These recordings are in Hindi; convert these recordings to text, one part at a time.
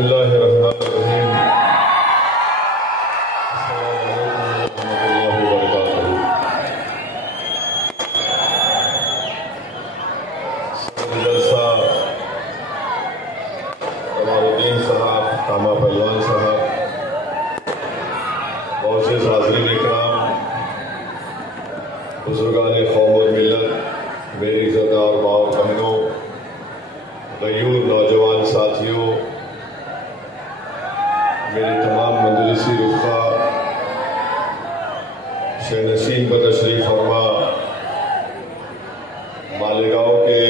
बिस्मिल्लाहिर्रहमानिर्रहीम। अस्सलामु अलैकुम वरहमतुल्लाहि वबरकातुहू। जलसा कमारुद्दीन साहब, कामा पहलवान साहब, मोअज़्ज़िज़ हाज़रीन इकराम, बुज़ुर्गान कौम और मिल्लत, मेरी इज़्ज़तदार माँ और बहनों, गयूर नौजवान साथियों, मेरे तमाम मजलिसी रुफ़ा, शहनशीन पर तशरीफ़ फरमा, मालेगांव के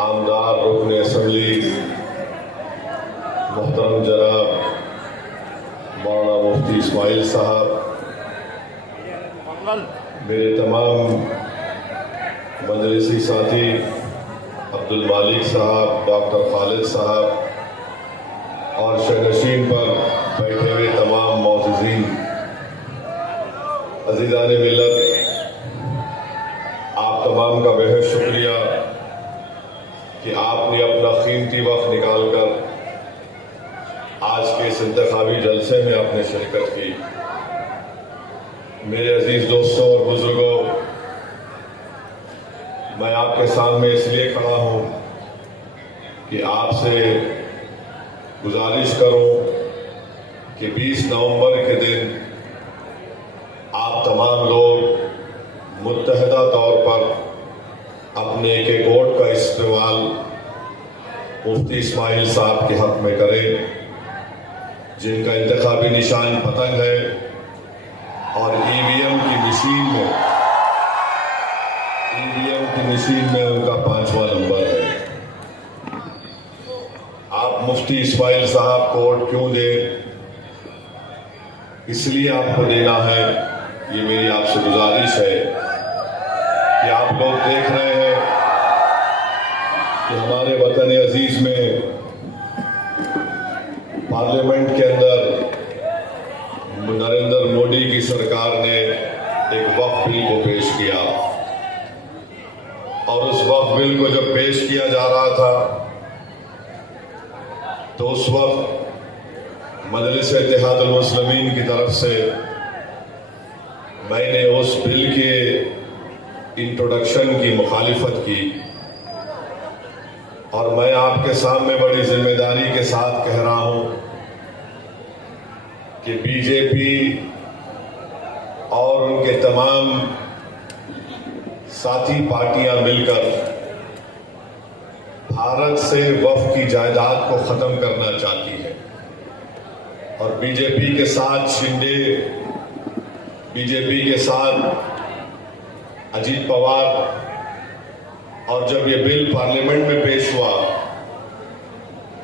आमदार रुकन असम्बली मोहतरम जनाब मौलाना मुफ्ती इस्माइल साहब, मेरे तमाम मजलिसी साथी अब्दुल मालिक साहब, डॉक्टर खालिद साहब और शहनशीन पर बैठे हुए तमाम मौजूदीन, अज़ीज़ान मिल्लत, आप तमाम का बेहद शुक्रिया कि आपने अपना कीमती वक्त निकालकर आज के इस इंतखाबी जलसे में आपने शिरकत की। मेरे अजीज दोस्तों और बुजुर्गों, मैं आपके सामने इसलिए खड़ा हूं कि आपसे गुजारिश करूं कि 20 नवंबर के दिन आप तमाम लोग मुत्तहदा तौर पर अपने एक एक वोट का इस्तेमाल मुफ्ती इस्माइल साहब के हक में करें, जिनका इंतखाबी निशान पतंग है और ईवीएम की मशीन में उनका 5वां नंबर है। आप मुफ्ती इस्माइल साहब को वोट क्यों दें, इसलिए आपको देना है, ये मेरी आपसे गुजारिश है कि आप लोग देख रहे हैं कि हमारे वतन अजीज में पार्लियामेंट के अंदर नरेंद्र मोदी की सरकार ने एक वक्फ बिल को पेश किया और उस वक्फ बिल को जब पेश किया जा रहा था तो उस वक्त मजलिस इत्तेहादुल मुस्लिमीन की तरफ से मैंने उस बिल के इंट्रोडक्शन की मुखालिफत की और मैं आपके सामने बड़ी जिम्मेदारी के साथ कह रहा हूं कि बीजेपी और उनके तमाम साथी पार्टियां मिलकर भारत से वक्फ की जायदाद को खत्म करना चाहती है और बीजेपी के साथ शिंदे, बीजेपी के साथ अजीत पवार, और जब ये बिल पार्लियामेंट में पेश हुआ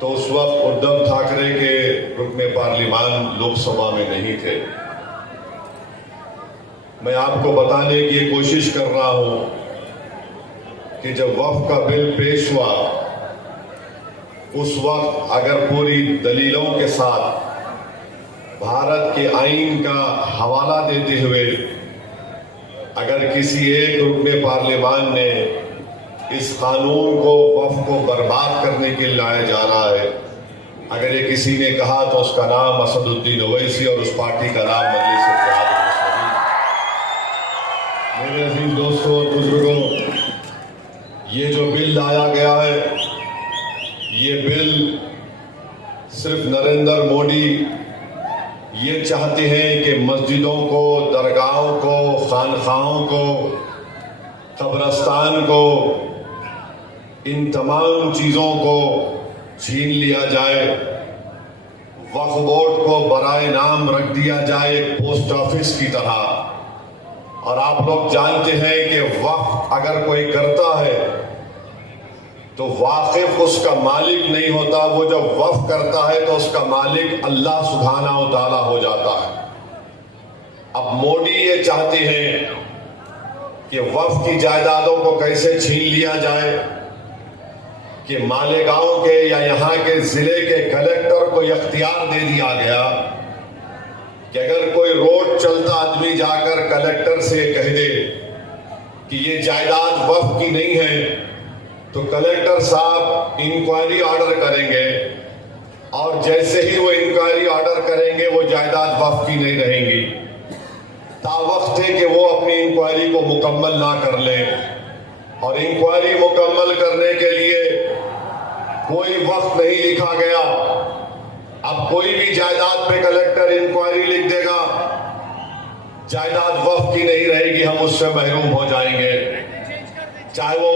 तो उस वक्त उद्धव ठाकरे के रुकने पार्लियामान लोकसभा में नहीं थे। मैं आपको बताने की कोशिश कर रहा हूं कि जब वक्फ का बिल पेश हुआ उस वक्त अगर पूरी दलीलों के साथ भारत के आईन का हवाला देते हुए अगर किसी एक रुकने पार्लियामान ने इस कानून को वक्फ को बर्बाद करने के लिए लाया जा रहा है, अगर ये किसी ने कहा तो उसका नाम असदुद्दीन ओवैसी और उस पार्टी का नाम मजलिस इत्तेहादुल मुस्लिमीन। मेरे अजीज दोस्तों और बुजुर्गों, ये जो बिल लाया गया है, ये बिल सिर्फ नरेंद्र मोदी ये चाहते हैं कि मस्जिदों को, दरगाहों को, खानखाहों को, कब्रस्तान को, इन तमाम चीजों को छीन लिया जाए, वक्फ बोर्ड को बराए नाम रख दिया जाए एक पोस्ट ऑफिस की तरह। और आप लोग जानते हैं कि वक्फ अगर कोई करता है तो वाकिफ उसका मालिक नहीं होता, वो जब वक्फ करता है तो उसका मालिक अल्लाह सुब्हाना व तआला हो जाता है। अब मोदी ये चाहते हैं कि वक्फ की जायदादों को कैसे छीन लिया जाए कि मालेगांव के या यहाँ के जिले के कलेक्टर को इख्तियार दे दिया गया कि अगर कोई रोड चलता आदमी जाकर कलेक्टर से कह दे कि ये जायदाद वक्फ की नहीं है तो कलेक्टर साहब इंक्वायरी ऑर्डर करेंगे और जैसे ही वो इंक्वायरी ऑर्डर करेंगे वो जायदाद वक्फ की नहीं रहेंगी। तावक्त है कि वो अपनी इंक्वायरी को मुकम्मल ना कर ले, और इंक्वायरी मुकम्मल करने के लिए कोई वक्त नहीं लिखा गया। अब कोई भी जायदाद पे कलेक्टर इंक्वायरी लिख देगा, जायदाद वक्फ की नहीं रहेगी, हम उससे महरूम हो जाएंगे। चाहे वो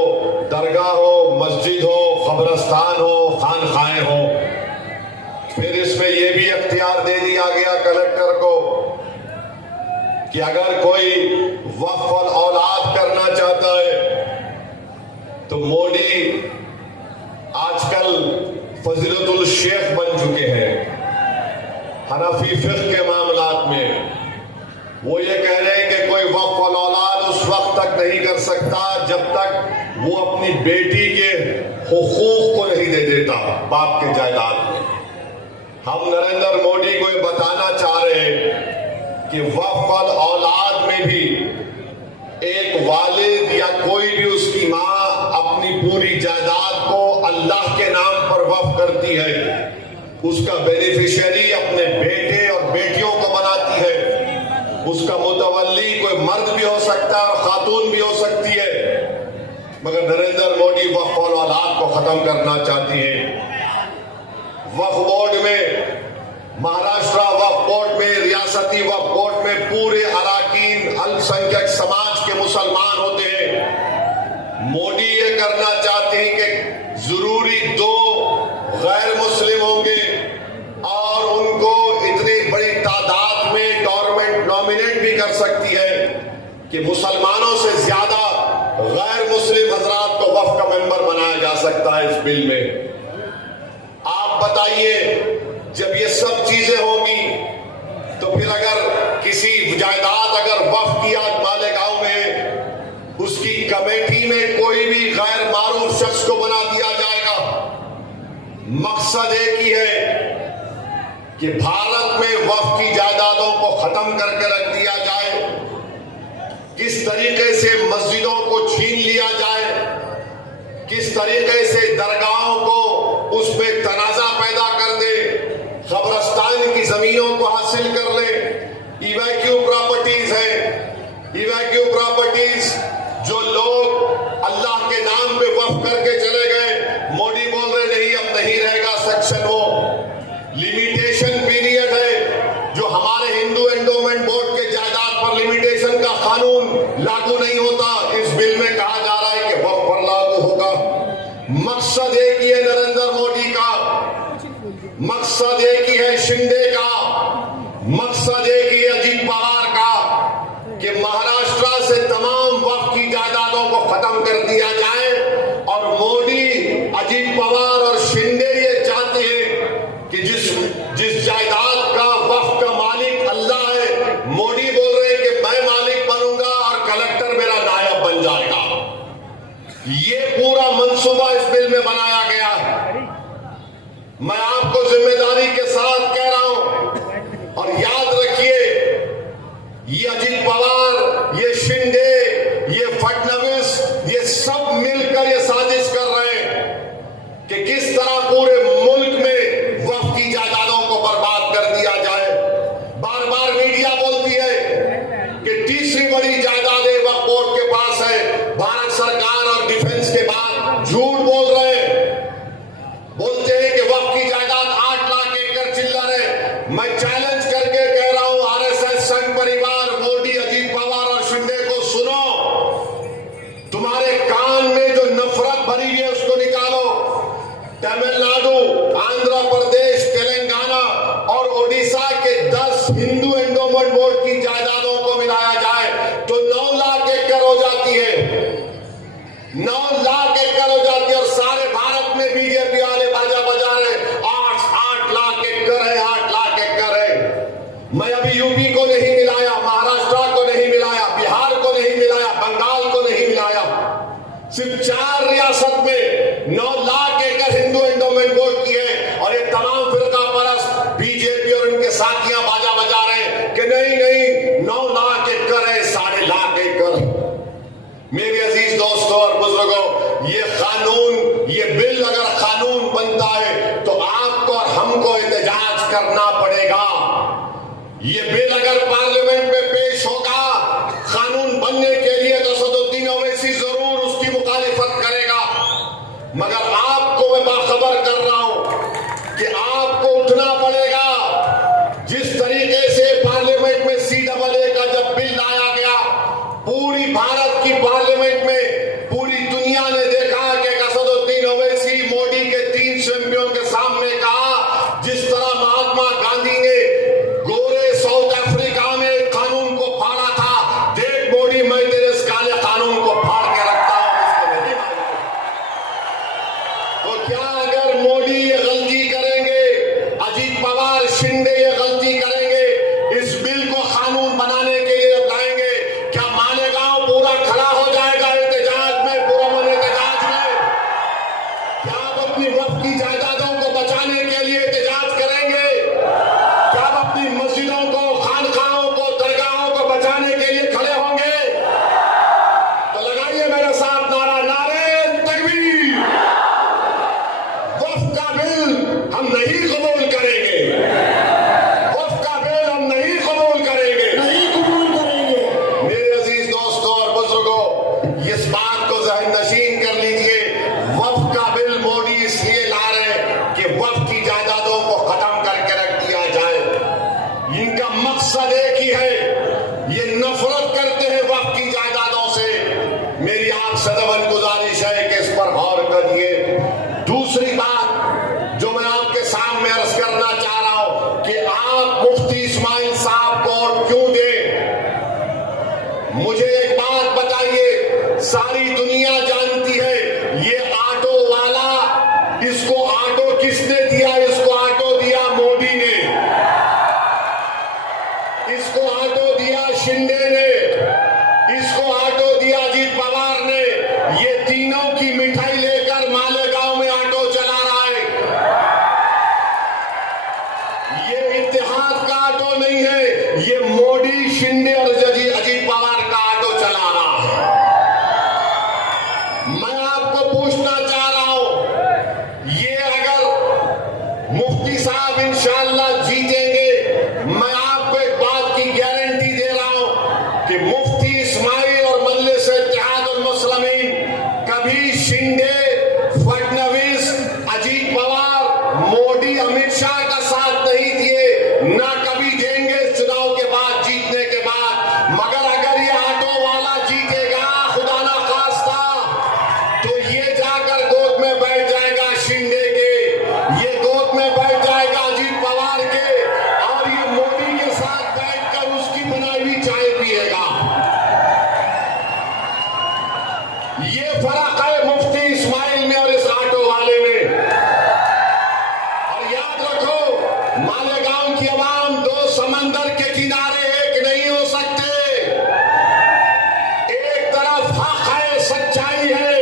दरगाह हो, मस्जिद हो, कब्रिस्तान हो, खानखाएं हो। फिर इसमें यह भी अख्तियार दे दिया गया कलेक्टर को कि अगर कोई वक्फ औलाद करना चाहता है तो मोदी आजकल फजीलतुल शेख बन चुके हैं हनफी फिक़्ह के मामलात में। वो ये कह रहे हैं कि कोई वक्फ औलाद उस वक्त तक नहीं कर सकता जब तक वो अपनी बेटी के हुकूक को नहीं दे देता बाप के जायदाद में। हम नरेंद्र मोदी को ये बताना चाह रहे हैं कि वक्फ औलाद में भी एक वालिद या कोई भी उसकी माँ अपनी पूरी जायदाद को अल्लाह के नाम पर वक्फ करती है, उसका बेनिफिशियरी अपने बेटे और बेटियों को बनाती है। उसका मुतवल्ली कोई मर्द भी हो सकता है और खातून भी हो सकती है, मगर नरेंद्र मोदी वक्फ औलाद को खत्म करना चाहती है। वक्फ बोर्ड में, महाराष्ट्र वक्फ बोर्ड में, रियासती वक्फ बोर्ड में पूरे अराकीन अल्पसंख्यक समाज के मुसलमान होते हैं। मोदी ये करना चाहते हैं कि जरूरी 2 गैर मुस्लिम होंगे और उनको इतनी बड़ी तादाद में गवर्नमेंट नॉमिनेट भी कर सकती है कि मुसलमानों से ज्यादा गैर मुस्लिम हजरात को वक्फ का मेंबर बनाया जा सकता है इस बिल में। आप बताइए, जब ये सब चीजें होंगी तो फिर अगर किसी जायदाद अगर वक्फ किया मालेगांव में, उसकी कमेटी में कोई भी गैर मारूफ शख्स को बना दिया जाएगा। मकसद एक ही है कि भारत में वक्फ की जायदादों को खत्म करके रख दिया जाए। किस तरीके से मस्जिदों को छीन लिया जाए, किस तरीके से दरगाहों को उसमें तनाजा पैदा कर दे, कब्रिस्तान की जमीनों को हासिल कर ले। इवैक्यू प्रॉपर्टीज है, इवैक्यू प्रॉपर्टीज जो लोग अल्लाह के नाम पे वक्फ करके चले गए। मोदी बोल रहे नहीं, अब नहीं रहेगा सेक्शन वो। लिमिटेशन पीरियड है जो हमारे हिंदू एंडोमेंट बोर्ड के जायदाद पर लिमिटेशन का कानून लागू नहीं होता, इस बिल में कहा जा रहा है कि वक्फ पर लागू होगा। मकसद एक ही है नरेंद्र मोदी का, मकसद एक ही है शिंदे का, मकसद एक ही है अजीत पवार का कि महाराष्ट्र से तमाम वक्फ की जायदादों को खत्म कर दिया जाए। और मोदी, अजीत पवार और शिंदे ये चाहते हैं कि जिस जायदाद का वक्फ का मालिक अल्लाह है, मोदी बोल रहे हैं कि मैं मालिक बनूंगा और कलेक्टर मेरा नायब बन जाएगा। ये पूरा मंसूबा इस बिल में बनाया गया है। मैं आपको जिम्मेदारी के साथ कह रहा हूं, और याद रखिए, ये अजीत पवार, ये शिंदे, ये फडणवीस, ये सब मिलकर ये साजिश कर रहे हैं कि किस तरह पूरे मुल्क में वक्फ की जायदादों को बर्बाद कर दिया जाए। बार बार मीडिया बोलती है कि तीसरी बड़ी जायदादें वक्फ बोर्ड के पास है, भारत सरकार और डिफेंस के बाद। झूठ बोल रहे हैं। बोलते हैं कि वक्फ की जायदाद 8 लाख एकड़ चिल्लर है। मैं चैलेंज करके कह रहा हूं, आरएसएस, संघ परिवार, मोदी, अजीत पवार और शिंदे को सुनो, तुम्हारे कान में जो नफरत भरी है उसको निकालो। तमिलनाडु, आंध्र प्रदेश, तेलंगाना और ओडिशा के 10 हिंदू एंडोमेंट बोर्ड की जायदादों को मिलाया जाए तो 9 लाख एकड़ हो जाती है। 9 लाख एकड़ हो जाती है। और सारे भारत में बीजेपी वाले बाजा बजा रहे 8 लाख एकड़ है, 8 लाख एकड़ है। मैं अभी यूपी को नहीं मिलाया, महाराष्ट्र को नहीं मिलाया, बिहार को नहीं मिलाया, बंगाल को नहीं मिलाया। सिर्फ 4 रियासत में 9 लाख एकड़ हिंदू एंडोमेंट बोर्ड की है। और ये तमाम फिरका परस्त बीजेपी और उनके साथियां बाजा बजा रहे हैं कि नहीं नहीं, 9 लाख एकड़ है, 7.5 लाख एकड़। मेरे अजीज दोस्तों और बुजुर्गों, ये कानून, ये बिल अगर कानून बनता है तो आपको और हमको करना पड़ेगा। ये बिल अगर पार्लियामेंट में पेश होगा कानून बनने के लिए तो असदुद्दीन ओवैसी जरूर उसकी मुखालिफत करेगा, मगर आपको मैं बाखबर कर रहा हूं कि आपको उठना पड़ेगा। जिस तरीके से पार्लियामेंट में CAA का जब बिल लाया गया, पूरी भारत की पार्लियामेंट में पूरी दुनिया ने देखा कि असदुद्दीन ओवैसी मोदी के 3 चैंपियन के सामने कहा, जिस तरह महात्मा गांधी ने गोरे साउथ अफ्रीका में कानून को फाड़ा था, देख मोदी मैं तेरे इस काले कानून को फाड़ के रखता हूं, इसको नहीं मानते। तो क्या अगर मोदी ये गलती करेंगे, अजीत पवार शिंदे ये गलती करेंगे, इस बिल को कानून बनाने के लिए लाएंगे, क्या मालेगांव पूरा खड़ा हो जाएगा एहतजाज में, पुरअमन एहतजाज में? क्या आप अपनी वक्फ की जायदादों को बचाने के लिए एहतजाज करेंगे? क्या आप अपनी मस्जिदों को, खानखाहों को, दरगाहों को बचाने के लिए खड़े होंगे? तो लगाइए मेरे साथ नारा, नारे तकबीर। वक्फ का बिल हम नहीं कबूल करेंगे, वक्फ का बिल हम नहीं कबूल करेंगे, नहीं कबूल करेंगे। मेरे अजीज दोस्तों और बुजुर्गों, इस बात को ज़हन नशीन कर लीजिए। वक्फ का बिल मोदी इसलिए ला रहे कि वक्फ की जायदादों को खत्म करके रख दिया जाए। इनका मकसद एक ही है, ये नफरत करते हैं वक्फ की जायदादों से। मेरी आपसे दवन गुजारिश है कि इस पर गौर करिए। दूसरी बात जो मैं आपके सामने अर्ज करना चाह रहा हूं कि आप मुफ्ती इस्माइल साहब को वोट क्यों दें? मुझे एक बात बताइए, सारी दुनिया जानती है ये ऑटो वाला, इसको ऑटो किसने दिया? इसको ऑटो दिया मोदी ने, इसको ऑटो दिया शिंदे ने, इसको ऑटो दिया अजीत पवार ने। ये तीनों की मिठाई लेकर मालेगांव में ऑटो चला रहा है। ये इत्तेहाद का ऑटो नहीं है, ये मोदी, शिंदे और अजीत पवार का ऑटो चला रहा है। मैं आपको पूछना चाह रहा हूं, ये अगर मुफ्ती साहब इंशाअल्लाह जीतेंगे, मैं आपको एक बात की गारंटी दे रहा हूं कि मुफ्ती इस्माइल और मजलिस इत्तेहादुल मुस्लिमीन कभी शिंदे, फडणवीस, अजीत पवार, मोदी, अमित शाह का साथ नहीं दिए, ना कभी देंगे चुनाव के बाद, जीतने के बाद। मगर अगर ये ऑटो वाला जीतेगा, खुदा ना खास्ता, तो ये जाकर गोद में बैठ जाएगा शिंदे के, ये गोद में बैठ जाएगा अजीत पवार के, और ये मोदी के साथ बैठकर उसकी बनाई हुई चाय पिएगा। ये फर्क है मुफ्ती इस्माइल में और इस ऑटो वाले में। और याद रखो, मालेगांव की आवाम दो समंदर के किनारे एक नहीं हो सकते। एक तरफ हक है, सच्चाई है,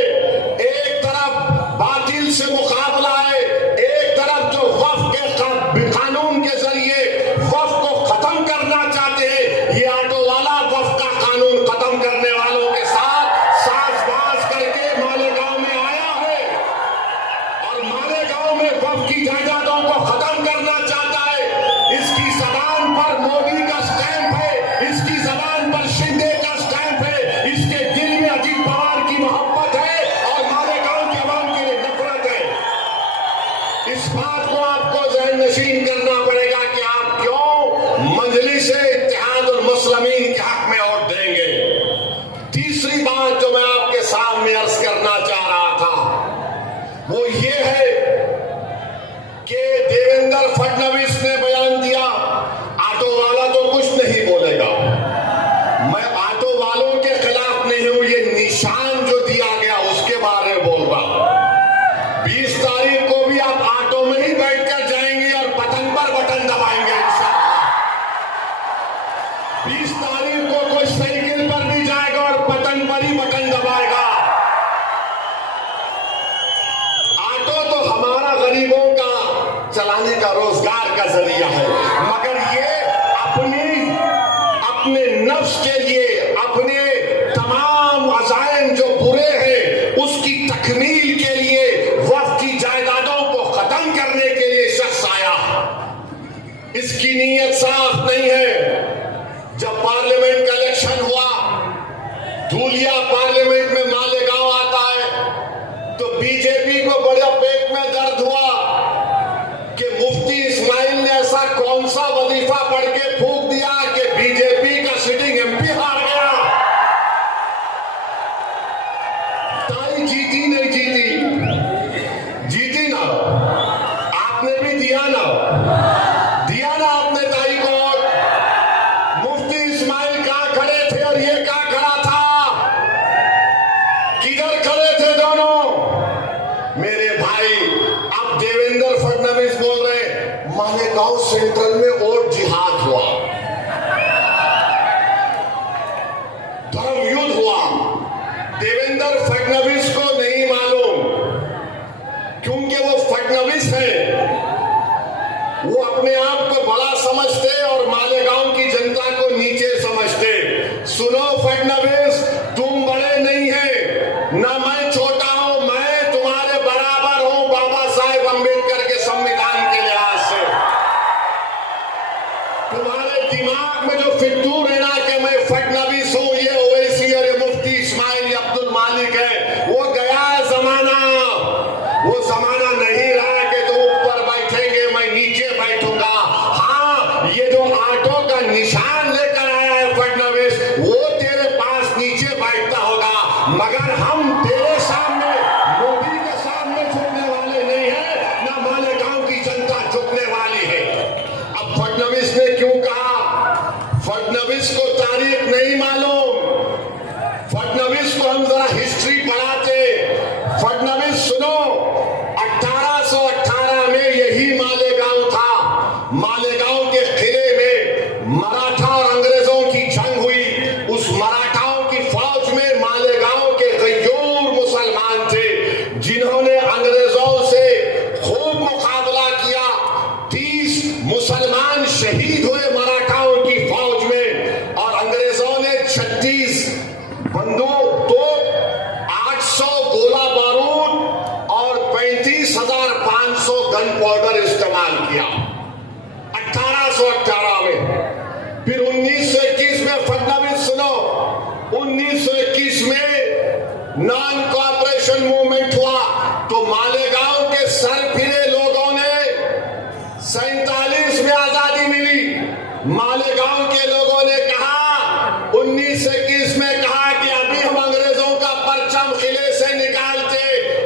एक तरफ बातिल से मुकाबला है, एक तरफ जो वक्फ के कानून के जरिए वक्फ को खत्म करना चाहते हैं, ये ऑटो वाला वक्फ का कानून खत्म करने वालों के साथ साजबाज करके मालेगांव में आया है और मालेगांव में वक्फ की जायदादों को खत्म करना चाहता है। इसकी जबान पर मोदी का स्टैंप है, इसकी जबान पर शिंदे का स्टैंप है, इसके दिल में अजीत पवार की मोहब्बत है और मालेगांव के अवाम के लिए नफरत है। इस बात को आपको ज़हन नशीन करना पड़ेगा कि आप क्यों मजलिस इत्तेहादुल मुस्लिमीन के हक में वोट देंगे। तीसरी बात जो मैं आपके सामने अर्ज करना चाह रहा था वो ये है कि देवेंद्र फडणवीस ने बयान दिया, ऑटो वाला तो कुछ नहीं बोलेगा। मैं ऑटो वालों के खिलाफ नहीं हूं, ये निशान जो दिया गया उसके बारे में बोल रहा हूं। 20 तारीख को भी आप ऑटो में ही बैठकर जाएंगे और बटन पर बटन दबाएंगे इंशाअल्लाह। 20 तारीख को कोई साइकिल पर भी जाएगा और बटन पर ही बटन दबाएगा। ऑटो तो हमारा गरीबों का चलाने का रोजगार का जरिया है, मगर ये अपने नफ्स के लिए, अपने तमाम अज़ाइम जो बुरे हैं उसकी तकमील के लिए, वक्फ की जायदादों को खत्म करने के लिए शख्स आया। धूलिया पार्लियामेंट में मालेगांव आता है तो बीजेपी को बड़ा पेट में दर्द हुआ कि मुफ्ती इस्माइल ने ऐसा कौन सा वजीफा पढ़ के फूंक दिया कि बीजेपी का सिटिंग एमपी हार गया। ताई जीती नहीं जीती, जीती ना, आपने भी दिया ना आपने ताई को। मुफ्ती इस्माइल कहां खड़े थे और ये कहां खड़ा था, किधर खड़े थे दोनों मेरे भाई। अब देवेंद्र फडणवीस बोल रहे मालेगांव सेंट्रल में वोट जिहाद हुआ, धर्म युद्ध हुआ। देवेंद्र फडणवीस को नहीं मालूम, क्योंकि वो फडणवीस है, वो अपने आप को बड़ा समझते और मालेगांव की जनता को नीचे समझते। सुनो फडणवीस, तुम बड़े नहीं है ना मैं छोटा हूं, मैं तुम्हारे बराबर हूं बाबा साहेब अंबेडकर के संविधान के लिहाज से। तुम्हारे दिमाग में जो फितूर है ना कि मैं फडणवीस हूं, ये ओवैसी और ये मुफ्ती इस्माइल, ये अब्दुल मालिक है, वो गया जमाना। वो जमाना नहीं रहा कि तुम ऊपर बैठेंगे मैं नीचे बैठूंगा। हाँ, ये जो आटो का निशान लेकर आया है फडणवीस, वो तेरे पास नीचे बैठता होगा, मगर हम तेरे सामने, मोदी के सामने झुकने वाले नहीं है, ना मालेगांव की जनता झुकने वाली है। अब फडणवीस ने क्यों कहा? फडणवीस को तारीख नहीं मालूम, फडणवीस को हम जरा हिस्ट्री पढ़ाते। फडणवीस सुनो, 1818 में यही मालेगांव था। मालेगांव के किले में मराठा और अंग्रेजों की जंग हुई। उस मराठाओं की फौज में मालेगांव के गय्यूर मुसलमान थे, जिन्होंने अंग्रेजों से खूब मुकाबला किया। 30 मुसलमान शहीद हुए मराठाओं की फौज में, और अंग्रेजों ने 36 बंदूक, तोप, 800 गोला बारूद और 35,500 गन पाउडर इस्तेमाल किया 1818 में। फिर 1921 में फडणवीस सुनो, 1921 में नॉन कोऑपरेशन मूवमेंट हुआ तो मालेगांव के सरफिरे लोगों ने 47 में आजादी मिली। मालेगांव के लोगों ने कहा, 1921 में कहा कि अभी हम अंग्रेजों का परचम किले से निकालते,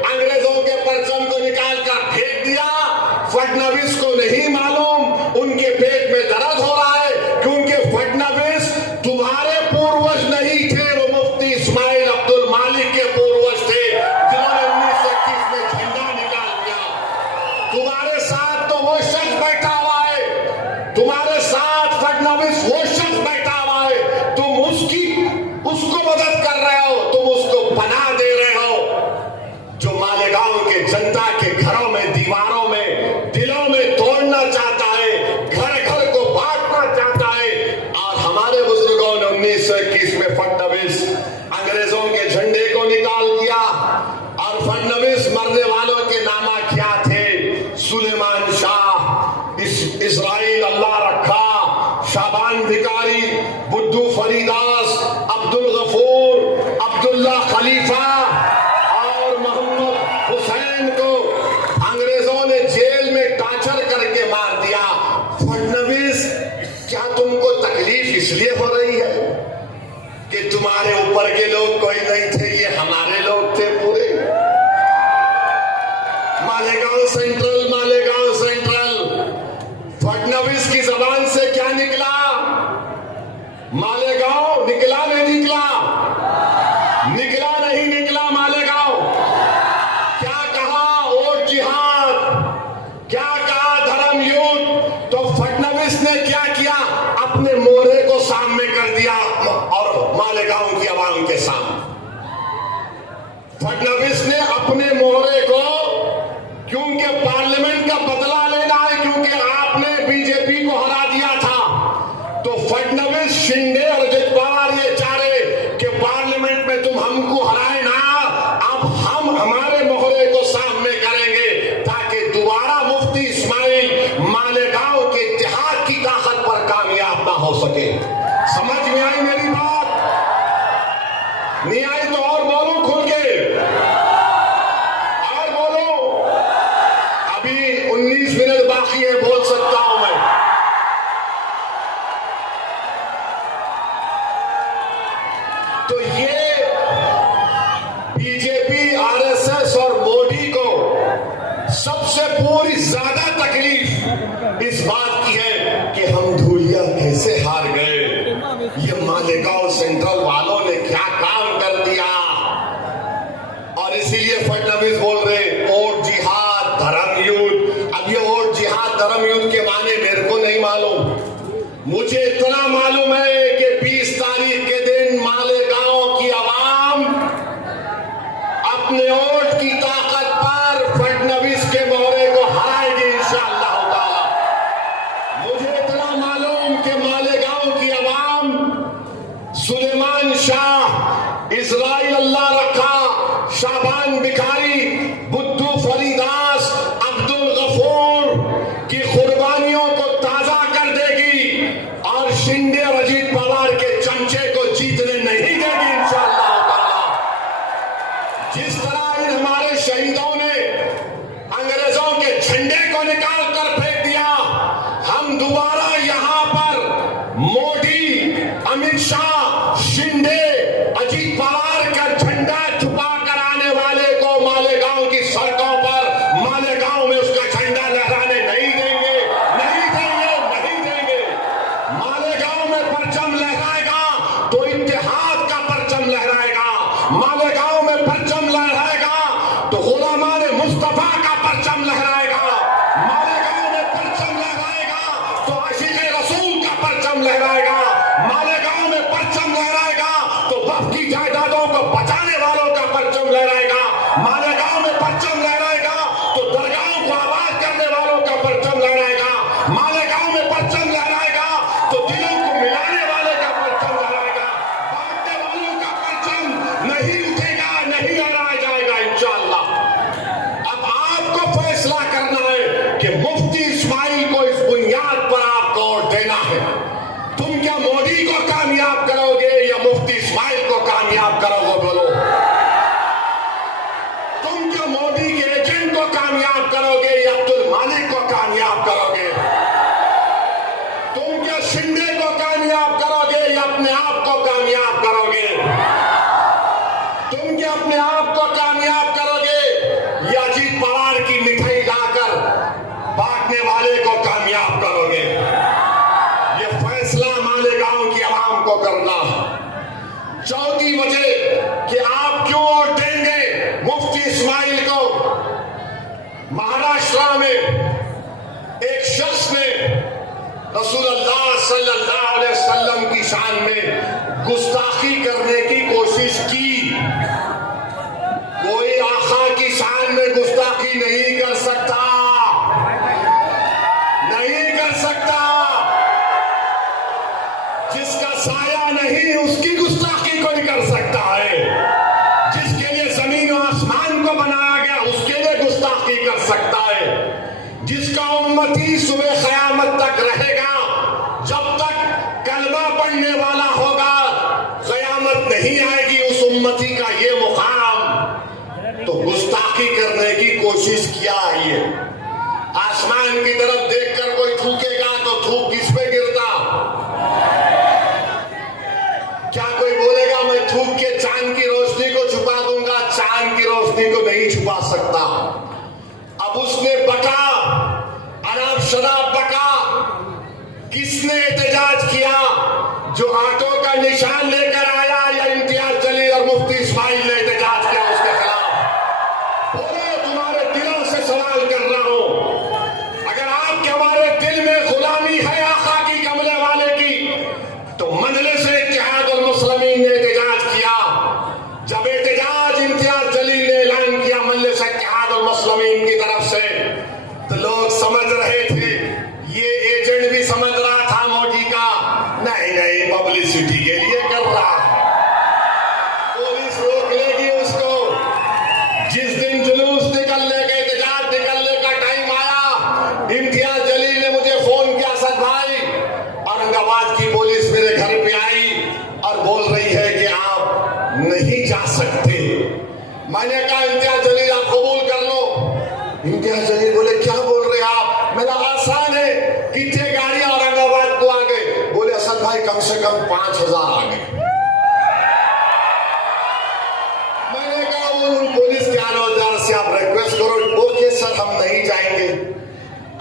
अंग्रेजों के परचम को निकाल कर फेंक दिया। फडणवीस को नहीं मालूम, उनके पेट में दर्द हो रहा है, क्योंकि फडणवीस तुम्हारे पूर्वज नहीं थे, वो मुफ्ती इस्माइल अब्दुल मालिक के पूर्वज थे, जिन्होंने 1921 में झंडा निकाल दिया। तुम्हारे साथ तो वो शख्स बैठा हुआ है, तुम्हारे साथ फडणवीस वो शख्स बैठा हुआ है, तुम उसको मदद कर रहे हो, तुम उसको पनाह दे रहे हो, जो मालेगांव के जनता के घरों में, दीवारों में, दिलों में तोड़ना चाहता है, घर घर को बांटना चाहता है। और हमारे बुजुर्गों ने 1921 में फडणवीस अंग्रेजों के झंडे को निकाल दिया। और फडणवीस मरने वालों के नामा क्या थे? सुलेमान शाह, इस्राइल अल्लाह रखा, शाबान भिकारी, बुद्धू फरीदास, अब्दुल गफूर, अब्दुल्ला खलीफा और मोहम्मद हुसैन को अंग्रेजों ने जेल में टॉर्चर करके मार दिया। फडणवीस, क्या तुमको तकलीफ इसलिए हो रही है कि तुम्हारे ऊपर के लोग कोई नहीं थे, ये हमारे लोग थे पूरे? मालेगांव सेंट्रल, मालेगांव सेंट्रल, फडणवीस की जबान से क्या निकला? मालेगांव निकला नहीं निकला? निकला नहीं निकला मालेगांव? क्या कहा? वोट जिहाद, क्या कहा? धर्म युद्ध। तो फडणवीस ने क्या किया? अपने मोहरे को सामने कर दिया और मालेगांव की आवाम के सामने फडणवीस ने अपने मोहरे को, क्योंकि पार्लियामेंट का बदला लेना है, क्योंकि आपने बीजेपी को हरा दिया था, तो फडणवीस, शिंदे और अजित पवार ये चाह रहे कि पार्लियामेंट में तुम हमको हराए ना, अब हम हमारे मोहरे को सामने करेंगे, ताकि दोबारा मुफ्ती इस्माइल मालेगांव के इत्तेहाद की ताकत पर कामयाब ना हो सके। समझ में आई मेरी बात? नहीं आई तो और बोलो खुल के, और बोलो। अभी 19 मिनट बाकी है, बोल सकता हूं मैं। तो ये बीजेपी, आरएसएस और मोदी को सबसे पूरी ज्यादा तकलीफ इस बात की है कि हम धूलिया कैसे हार गए, ये मालेगांव सेंट्रल वालों ने क्या काम कर दिया। और इसीलिए फडणवीस बोल रहे वोट जिहाद धर्म युद्ध। अब ये वोट जिहाद धर्म युद्ध के माने मेरे को नहीं मालूम, मुझे इतना मालूम है कि 20 तारीख के दिन मालेगांव की आवाम अपने वोट की ताकत पर फडणवीस के मोहरे को हराएगी इंशाअल्लाह ताला। मुझे इतना मालूम कि मालेगांव की आवाम सुलेमान शाह, इजराइल अल्लाह रखा, शाबान बिखारी, बुद्धू फरीदास, अब्दुल गफूर की कुर्बानियों को ताजा कर देगी और शिंदे और अजीत पवार के चमचे को जीतने नहीं देगी इंशाअल्लाह ताला। जिस तरह इन हमारे शहीदों ने अंग्रेजों के झंडे को निकाल कर फेंक दिया, हम दोबारा यहां पर मोदी, अमित शाह, शिंदे, अजीत पवार का झंडा छुपा कर आने वाले को मालेगांव की सड़कों पर, मालेगांव में उसका झंडा लहराने नहीं देंगे, नहीं देंगे, नहीं देंगे। मालेगांव में परचम लहराएगा तो इत्तेहाद का परचम लहराएगा, मालेगांव में परचम लहराएगा तो गुलामान मुस्तफा का परचम लहराएगा, मालेगांव में परचम लहराएगा तो आशिक़े रसूल का परचम लहराएगा, मालेगांव में परचम लहराएगा तो वक्फ की जायदादों को बचाने वालों का परचम लहराएगा, मालेगांव में परचम लहराएगा तो दरगाहों को आबाद करने वालों का परचम लहराएगा, मालेगांव में परचम लहराएगा तो दिलों को मिलाने वाले का परचम लहराएगा, बांटने वालों का परचम नहीं उठेगा, नहीं लहराया जाएगा इंशाअल्लाह। अब आपको फैसला करना है कि मुफ्ती इस्माइल को इस बुनियाद पर आपको वोट देना है। तुम क्या मोदी को कामयाब करोगे या मुफ्ती इस्माइल को कामयाब करोगे? बोलो, तुम क्या मोदी के एजेंट को कामयाब करोगे या अब्दुल मालिक को कामयाब करोगे? तुम क्या शिंदे को कामयाब करोगे या अपने आप को कामयाब करोगे? तुम क्या अपने आप को कामयाब करोगे या अजीत पवार की मिठाई लाकर बांटने वाले को कामयाब करोगे? ये फैसला मालेगांव की आवाम को करना। चौथी वजह कि आप क्यों वोट देंगे मुफ्ती इस्माइल को, महाराष्ट्र में एक शख्स ने रसूलुल्लाह सल्लल्लाहु अलैहि वसल्लम की शान में गुस्ताखी करने की कोशिश की। कोई आका की शान में गुस्ताखी नहीं कर सकता, नहीं कर सकता। जिसका साया नहीं उसकी गुस्ताखी कोई कर सकता है, जिसके लिए जमीन और आसमान को बनाया गया उसके लिए गुस्ताखी कर सकता है। जिसका उम्मती सुबह क़यामत तक रहेगा, जब तक कलमा पढ़ने वाला होगा क़यामत नहीं आएगी उस उम्मती का ये मुकाम। तो गुस्ताखी करने की कोशिश किया है। आसमान की तरफ देखकर कोई थूकेगा तो थूक किस पे गिरता? क्या कोई बोलेगा मैं थूक के चांद की रोशनी को छुपा दूंगा? चांद की रोशनी को नहीं छुपा सकता। अब उसने बका, अरब शराब बका, किसने एहतजाज किया? जो आटो का निशान लेकर आया या इम्तियाज जलील और मुफ्ती इस्माइल ने एहतजाज किया उसके खिलाफ? बोलो, तुम्हारे दिलों से सवाल कर रहा हूं। अगर आपके हमारे दिल में गुलामी है आका की, कमले वाले की, तो मजलिस इत्तेहाद अल मुस्लिमीन ने एहतजाज किया। जब एहतजाज इम्तियाज जलील ने ऐलान किया मजलिस इत्तेहाद अल मुस्लिमीन की तरफ से, तो लोग समझ रहे थे, ये एजेंट भी समझ रहा था मोदी का, नहीं नहीं पब्लिसिटी के लिए कर रहा है। जा सकते। मैंने कहा इम्तियाज जलील आप कबूल कर लो। इम्तियाज जलील बोले क्या बोल रहे आप? मेरा आसान है, कितने गाड़ियां औरंगाबाद को आ गए? बोले असद भाई कम से कम 5000 आ गए। मैंने कहा उन पुलिस के आने से आप रिक्वेस्ट करो। ओके सर हम नहीं जाएंगे।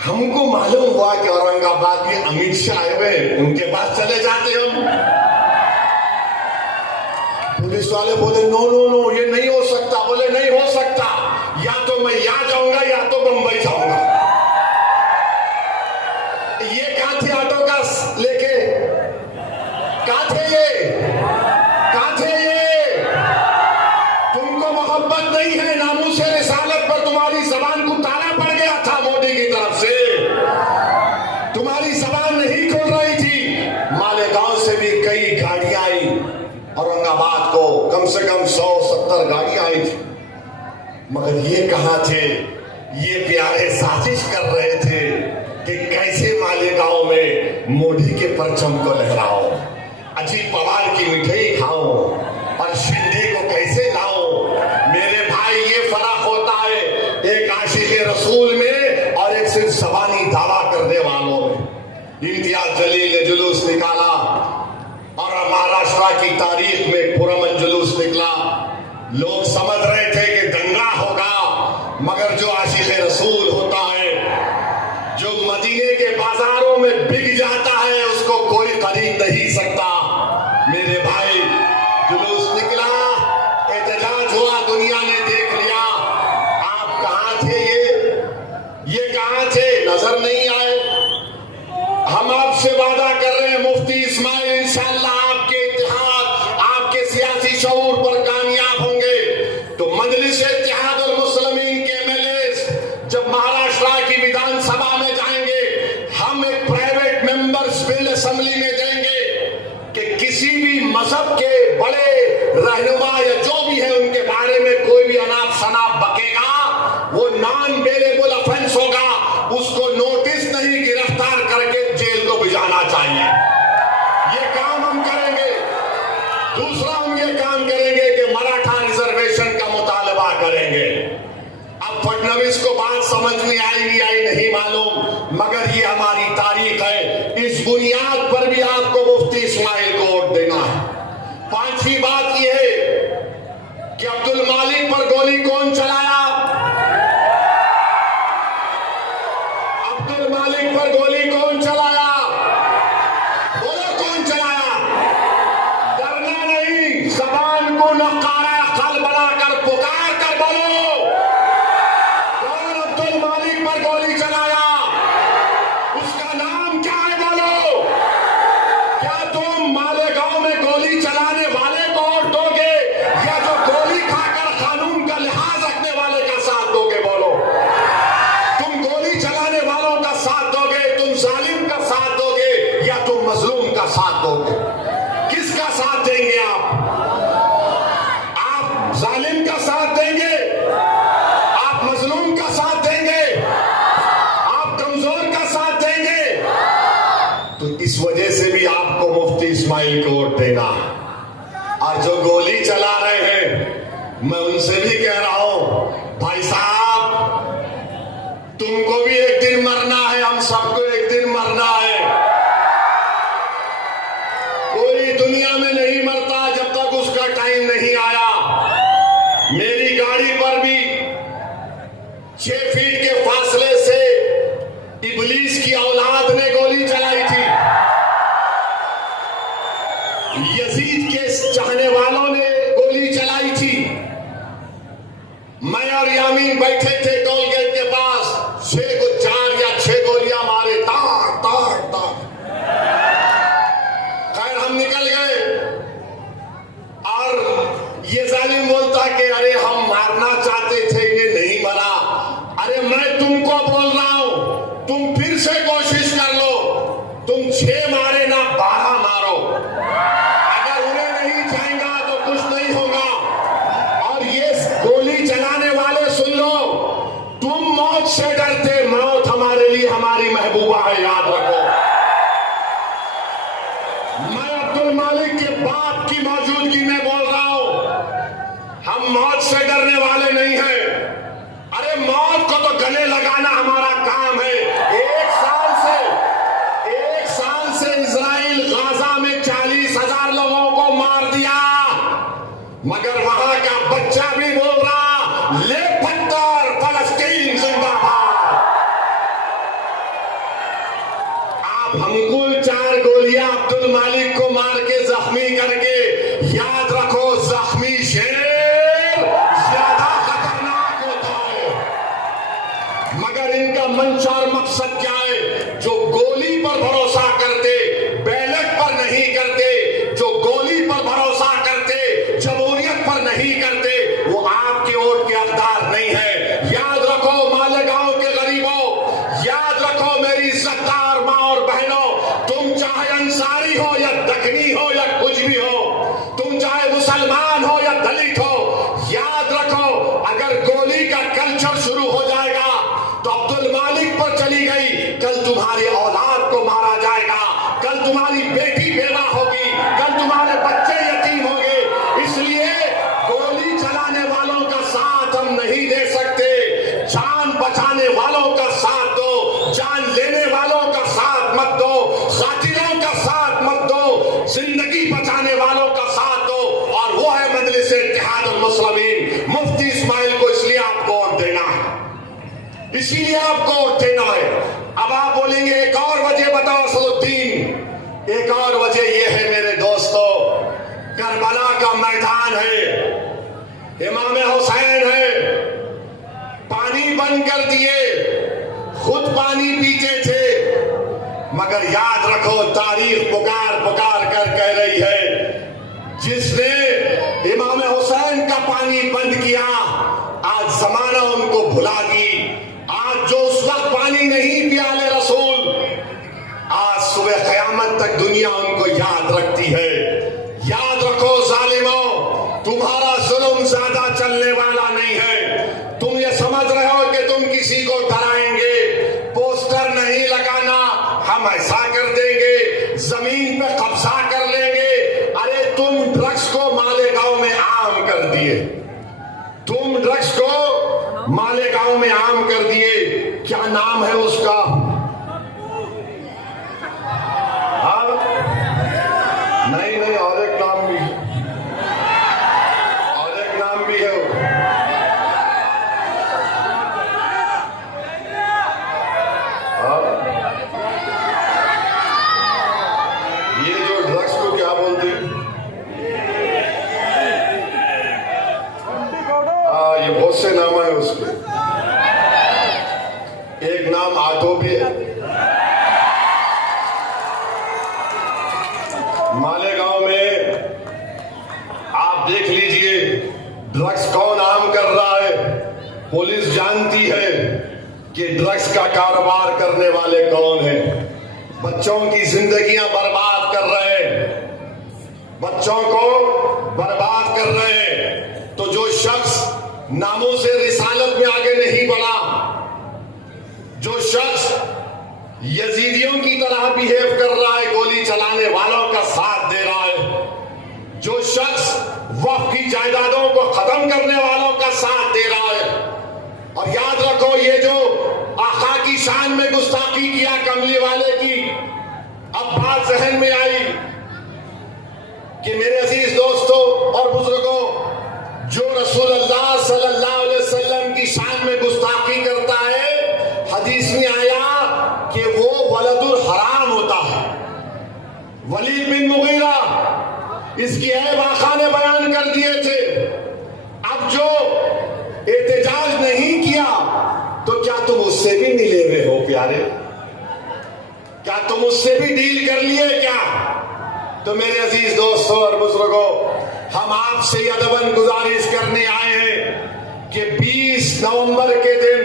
हमको मालूम हुआ कि औरंगाबाद में अमित शाह आए हुए, उनके पास चले जाते हम। पुलिस वाले बोले नो नो नो ये नहीं हो सकता। बोले नहीं हो सकता, या तो मैं यहां जाऊंगा या तो बंबई जाऊंगा। ये कहां थे ऑटो का लेके? कहां थे ये? कहां थे ये? तुमको मोहब्बत नहीं है, नामूस रिसालत पर तुम्हारी जबान को ताला पड़ गया था मोदी की तरफ से। तुम्हारी जबान नहीं खुल रही थी। मालेगांव से भी कई गाड़ियां आई औरंगाबाद को, कम से कम 170 गाड़ियां आई थी। मगर ये कहां थे? ये प्यारे साजिश कर रहे थे कि कैसे मालेगांव में मोदी के परचम को लहराओ, अजीत पवार की मिठाई खाओ और शिंदे को कैसे लाओ। मेरे भाई ये फर्क होता है एक आशिक रसूल में और एक सिर्फ ज़बानी दावा करने वालों में। इम्तियाज जलील ने जुलूस निकाला और महाराष्ट्र की तारीख में पुरमन जुलूस निकला। लोग समझ रहे थे कि दंगा होगा, मगर जो आशिक रसूल होता है, जो मदीने के बाजारों में बिक जाता है, उसको कोई खरीद नहीं सकता। मेरे भाई जुलूस निकला, एहतजाज हुआ, दुनिया ने देख लिया। आप कहां थे? ये कहां थे? नजर नहीं आए। हम आपसे वादा कर रहे हैं मुफ्ती इस्माइल इंशाअल्लाह आपके इत्तेहाद, आपके सियासी शऊर पर कामयाब होंगे तो मजलिस इत्तेहाद और मुस्लिमीन के एमएलए जब महाराष्ट्र की विधानसभा में जाएंगे, हम एक प्राइवेट मेंबर्स बिल असेंबली में देंगे कि किसी भी मजहब के बड़े रहनुमा या जो भी है उनके बारे में कोई भी अनाप शनाप बकेगा, वो नॉन बेलेबल ऑफेंस होगा। उसको नोटिस नहीं, गिरफ्तार करके जेल को भिजाना चाहिए। ये काम हम करेंगे। दूसरा हम ये काम करेंगे कि मराठा रिजर्वेशन का मुतालबा करेंगे। अब फडणवीस को बात समझ में आएगी आई नहीं मालूम, मगर ये हमारी तारीख है। इस बुनियाद पर भी आपको मुफ्ती इस्माइल को वोट देना है। पांचवी बात यह है कि अब्दुल मालिक पर गोली कौन चलाया? अब्दुल मालिक पर गोली कौन चलाया? बोलो कौन चलाया? डरना नहीं, जबान को नकारा खल बनाकर पुकार कर बोलो कौन अब्दुल मालिक पर गोली चलाया? उसका नाम क्या है? बोलो। क्या तुम मालेगांव में गोली चलाने वाले को वोट दोगे या जो गोली खाकर कानून का लिहाज रखने वाले का साथ दोगे? बोलो। तुम गोली चलाने वालों का साथ दोगे, तुम जालिम का साथ दोगे या तुम मजलूम का साथ दोगे? किसका साथ देंगे आप? आप जालिम का साथ देंगे? आप मजलूम का साथ देंगे? आप कमजोर का साथ देंगे? तो इस वजह से भी आपको मुफ्ती इस्माइल को वोट देना। और जो गोली चला रहे हैं, मैं उनसे भी कह रहा हूं भाई साहब, तुमको भी एक दिन मरना है, हम सबको एक दिन मरना है। कोई दुनिया में नहीं मरता जब तक उसका टाइम नहीं आया। मेरी गाड़ी पर भी 6 फीट के फासले से इबलीस की औलाद ने गोली चलाई थी। यजीद के चाहने वालों ने गोली चलाई थी। मैं और यामीन बैठे थे टोल गेट के पास, 4 या 6 गोलियां मारे, तार तार तार। खैर हम निकल गए और ये जालिम बोलता कि अरे हम मारना चाहते थे, ये नहीं मरा। अरे मैं तुमको बोल रहा हूं, तुम फिर से कोशिश कर लो, तुम 6 मारे ना 12 मारो। अगर उन्हें नहीं जाएगा तो कुछ नहीं होगा। और ये गोली चलाने वाले सुन लो, तुम मौत से डरते, मौत हमारे हम मौत से डरने वाले नहीं हैं। अरे मौत को तो गले लगाना हमारा काम है। एक साल से इजराइल गाजा में 40,000 लोगों को मार दिया, मगर वहां का बच्चा भी बोल रहा, ले पत्थर, फलस्तीन जिंदाबाद। आप हमको 4 गोलियां अब्दुल मालिक को मार के जख्मी करके, याद रखो जख्मी शेर ज्यादा खतरनाक होता है। मगर इनका मंशा और मकसद क्या है? जो गोली पर भरोसा करते, बैलेट पर नहीं करते, जो गोली पर भरोसा करते, जमहूरियत पर नहीं करते, वो आपके वोट के हकदार नहीं है। याद रखो मालेगांव के गरीबों, याद रखो मेरी इज्जतदार मां और बहनों, तुम चाहे अंसारी हो या दखनी हो या कुछ भी हो, तुम चाहे मुसलमान हो या दलित हो, याद रखो अगर गोली का कल्चर शुरू हो जाएगा तो अब्दुल मालिक पर चली गई, कल तुम्हारी औलाद को मारा जाएगा, कल तुम्हारी बेटी बेवा होगी, कल तुम्हारे बच्चे यतीम होंगे। इसलिए गोली चलाने वालों का साथ हम नहीं दे सकते। जान बचाने वालों का साथ दो, जान लेने वालों का साथ मत दो, कातिलों का साथ मत दो, जिंदगी बचाने वालों का साथ दो। और वो है मजलिस इत्तेहादुल मुस्लिमीन। मुफ्ती इस्माइल को इसलिए आपको वोट देना है, इसीलिए आपको वोट देना है। अब आप बोलेंगे एक और वजह बताओ असदुद्दीन। एक और वजह यह है मेरे दोस्तों, करबला का मैदान है, इमाम हुसैन है, पानी बंद कर दिए, खुद पानी पीते थे, मगर याद रखो तारीख पुकार पुकार कर कह रही है, जिसने इमाम हुसैन का पानी बंद किया आज जमाना उनको भुला दी। आज जो उस वक्त पानी नहीं पिया ले रसूल, आज सुबह क़यामत तक दुनिया उनको याद रखती है। याद रखो जालिमों, तुम्हारा जुल्म ज्यादा चलने वाला नहीं है। तुम ये समझ रहे हो कि तुम किसी को डराएंगे, पोस्टर नहीं लगाना, हम ऐसा कर देंगे, जमीन पे कब्जा कर लेंगे। अरे तुम ड्रग्स को मालेगांव में आम कर दिए, तुम ड्रग्स को मालेगांव में आम कर दिए। क्या नाम है उसका? हाँ, नहीं, और एक नाम भी, और एक नाम भी है। हाँ, ये जो ड्रग्स को क्या बोलते हैं? ये बहुत से नाम है उसमें, एक नाम आटो भी है। मालेगांव में आप देख लीजिए ड्रग्स कौन आम कर रहा है। पुलिस जानती है कि ड्रग्स का कारोबार करने वाले कौन हैं। बच्चों की जिंदगियां बर्बाद कर रहे हैं, बच्चों को बर्बाद कर रहे हैं। तो जो शख्स नामों से रिसालत में आगे नहीं बढ़ा, जो शख्स यजीदियों की तरह बिहेव कर रहा है, गोली चलाने वालों का साथ दे रहा है, जो शख्स वक्फ की जायदादों को खत्म करने वालों का साथ दे रहा है। और याद रखो ये जो आका की शान में गुस्ताखी किया कमली वाले की, अब बात जहन में आई कि मेरे अजीज दोस्तों और बुजुर्गों, जो रसूल अल्लाह सल्लल्लाहु अलैहि वसल्लम की शान में गुस्ताखी करता है, हदीस में आया कि वो वलदुल हराम होता है। वलीद बिन मुगीरा, इसकी ऐब आका ने बयान कर दिए थे। अब जो एहतजाज नहीं किया तो क्या तुम उससे भी मिले हुए हो प्यारे? क्या तुम उससे भी डील कर लिए क्या? तो मेरे अजीज दोस्तों और बुजुर्गों, हम आपसे अदबन गुजारिश करने आए हैं कि 20 नवंबर के दिन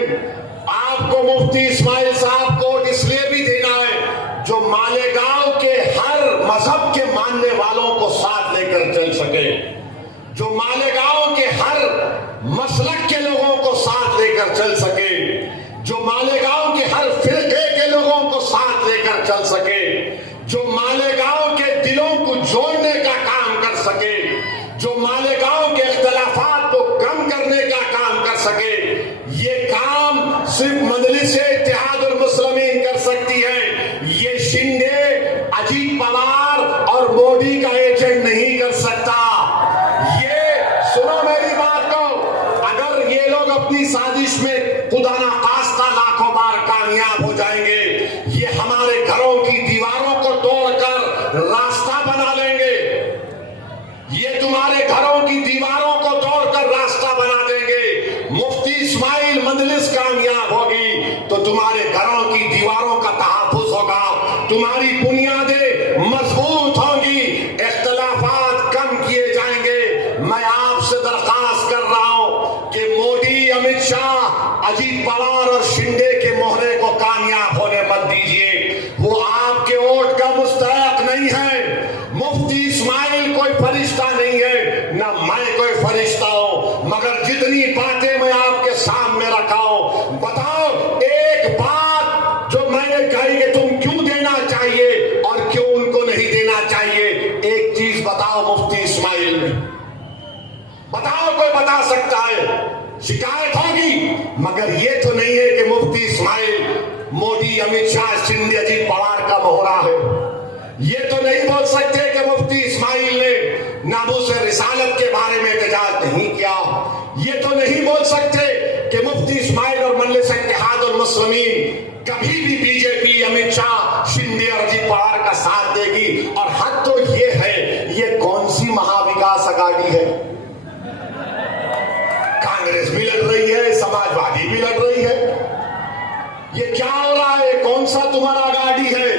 आपको मुफ्ती इस्माइल साहब को वोट इसलिए भी देना है जो मालेगांव के हर मजहब के मानने वालों को साथ लेकर चल सके, जो मालेगांव के हर मसलक के लोगों को साथ लेकर चल सके, जो मालेगांव के हर फिरके के लोगों को साथ लेकर चल सके, जो मालेगांव के दिलों को जोड़ने का काम कर सके, जो मालेगांव के इख्तिलाफात को की साजिश में खुदा ना खास्ता लाखों बार कामयाब हो जाएंगे। ये हमारे घरों की दीवारों को तोड़कर रास्ता बना लेंगे। ये तुम्हारे घरों की दीवारों को तोड़कर रास्ता बना देंगे। मुफ्ती इस्माइल मजलिस कामयाब होगी तो तुम्हारे घरों की दीवारों का तहफ्फुज होगा, तुम्हारी बुनियादें मजबूत होंगी, इख्तिलाफात कम किए जाएंगे। मैं आपसे दरख्वास्त कर रहा हूं कि मोदी, अमित शाह, अजीत पवार और शिंदे के मोहरे को कामयाब होने मत दीजिए। वो आपके वोट का मुस्तहक नहीं है। मुफ्ती इस्माइल कोई फरिश्ता नहीं है, ना मैं कोई फरिश्ता हूं, मगर जितनी बातें मैं आपके सामने रखा हूं, बताओ एक बात जो मैंने कही कि तुम क्यों देना चाहिए और क्यों उनको नहीं देना चाहिए। एक चीज बताओ मुफ्ती इस्माइल, बताओ, कोई बता सकता है? शिकायत होगी, मगर ये तो नहीं है कि मुफ्ती इस्माइल मोदी, अमित शाह, शिंदे, अजीत पवार का मोहरा है। ये तो नहीं बोल सकते कि मुफ्ती इस्माइल ने नामूस रिसालत के बारे में एहतजाज नहीं किया। ये तो नहीं बोल सकते कि मुफ्ती इस्माइल और मजलिस इत्तेहादुल मुस्लिमीन कभी भी बीजेपी, अमित शाह, शिंदे और अजीत पवार का साथ देगी। और हद तो ये है, ये कौन सी महाविकास अघाड़ी है? कांग्रेस भी लड़ रही है, समाजवादी भी लड़ रही है। ये क्या हो रहा है? कौन सा तुम्हारा गाड़ी है?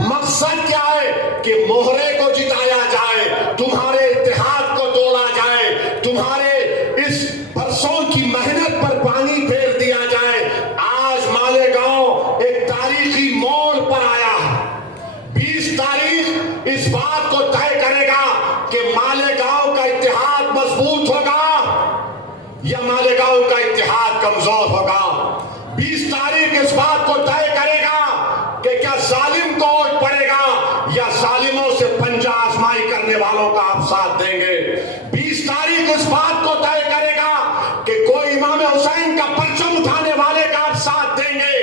मकसद क्या है? कि मोहरे को जिताया जाए, तुम्हारे इत्तेहाद को तोड़ा जाए, तुम्हारे इस बरसों की मेहनत पर पानी फेर दिया जाए। आज मालेगांव एक तारीखी मोड़ पर आया है। 20 तारीख इस बात को तय करेगा कि मालेगांव का इत्तेहाद मजबूत होगा या मालेगांव का इत्तेहाद कमजोर होगा। 20 तारीख इस बात को तय करेगा कि क्या जालिम को वोट पड़ेगा या जालिमों से पंजा आजमाई करने वालों का आप साथ देंगे। 20 तारीख इस बात को तय करेगा कि कोई इमाम हुसैन का परचम उठाने वाले का आप साथ देंगे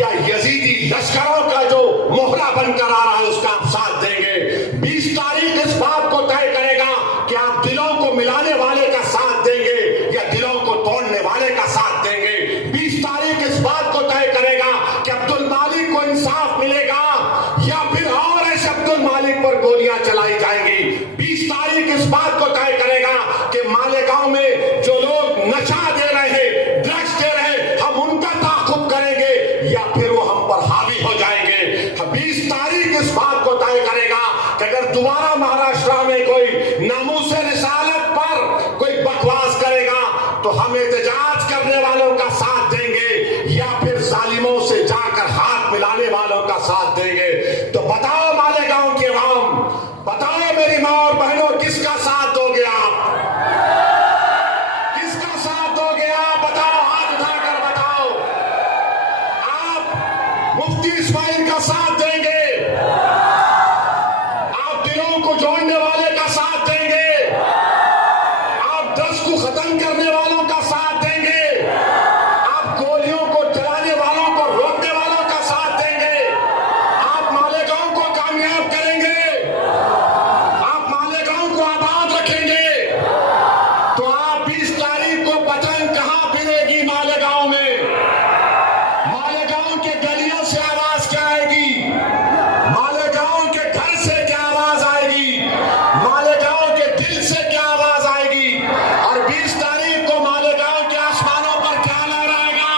या यजीदी लश्करों का जो मोहरा बनकर आ रहा है उसका आप साथ देंगे। 20 तारीख इस बात को तय करेगा कि आप दिलों को मिलाने वाले का साथ देंगे या दिलों को तोड़ने वाले का साथ देंगे। 20 तारीख इस बात को तय करेगा कि अब्दुल मालिक को इंसाफ मिलेगा या फिर और ऐसे अब्दुल मालिक पर गोलियां चलाई जाएंगी। 20 तारीख इस बात को तय करेगा कि मालेगांव में जो लोग नशा दे रहे हैं, ड्रग्स दे रहे हैं, हम उनका ताक़ुब करेंगे या फिर वो हम पर हावी हो जाएंगे। 20 तारीख इस बात को तय करेगा कि अगर दोबारा महाराष्ट्र में कोई नामूस रिसालत पर कोई बकवास करेगा तो हम एहतजाज करने वालों का साथ देंगे या फिर जालिमों से जाकर हाथ मिलाने वालों का साथ देंगे। तो बताओ मालेगांव के आवाम, बताओ मेरी माँ और बहनों, किसका साथ दोगे आप? किसका साथ दोगे आप? बताओ, हाथ उठाकर बताओ। आप मुफ्ती इस्माइल का साथ देंगे? आप दिलों को जोड़ने वाले का साथ देंगे? आप ड्रग्स को खत्म करने वालों का साथ देंगे? आप गोलियों को चलाने वालों को रोकने वालों का साथ देंगे? आप मालेगांव को कामयाब करेंगे? आप मालेगांव को आबाद रखेंगे? तो आप 20 तारीख को पतंग कहां फिरेगी मालेगांव में? मालेगांव के गलियों से आवाज क्या आएगी? मालेगांव के घर से क्या आवाज आएगी? मालेगांव के दिल से क्या आवाज आएगी? और 20 तारीख को मालेगांव के आसमानों पर क्या लहराएगा?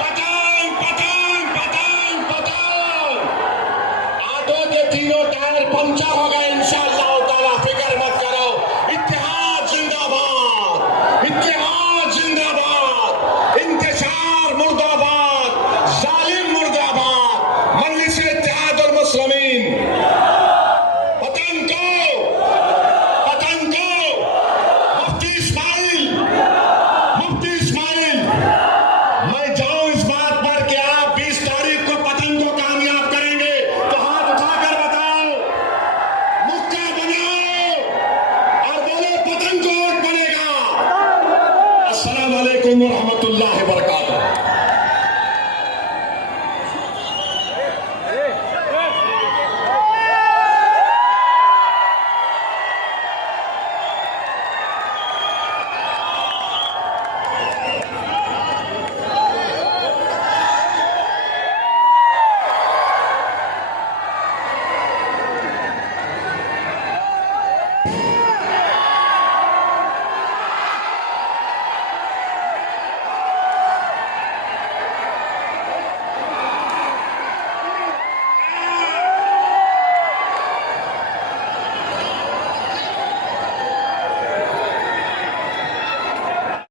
पतंग, पतंग, पतंग, पतंग। ऑटो के तीनों टायर पंचर हो गए इंशाअल्लाह ताला, फिक्र मत करो। इत्तेहाद जिंदाबाद, इत्तेहाद जिंदाबाद, इंतशार मुर्दाबाद, जालिम मुर्दाबाद, मजलिस इत्तेहादुल मुस्लिमीन। पतंग को, पतंग को, मुफ्ती इस्माइल, मुफ्ती इस्माइल। मैं जाऊं इस बात पर कि आप 20 तारीख को पतंग को कामयाब करेंगे तो हाथ उठाकर बताओ, मुक्का बनाओ और बोलो पतंग को वोट पड़ेगा। अस्सलाम वालेकुम व रहमतुल्लाहि व बरकातुहू।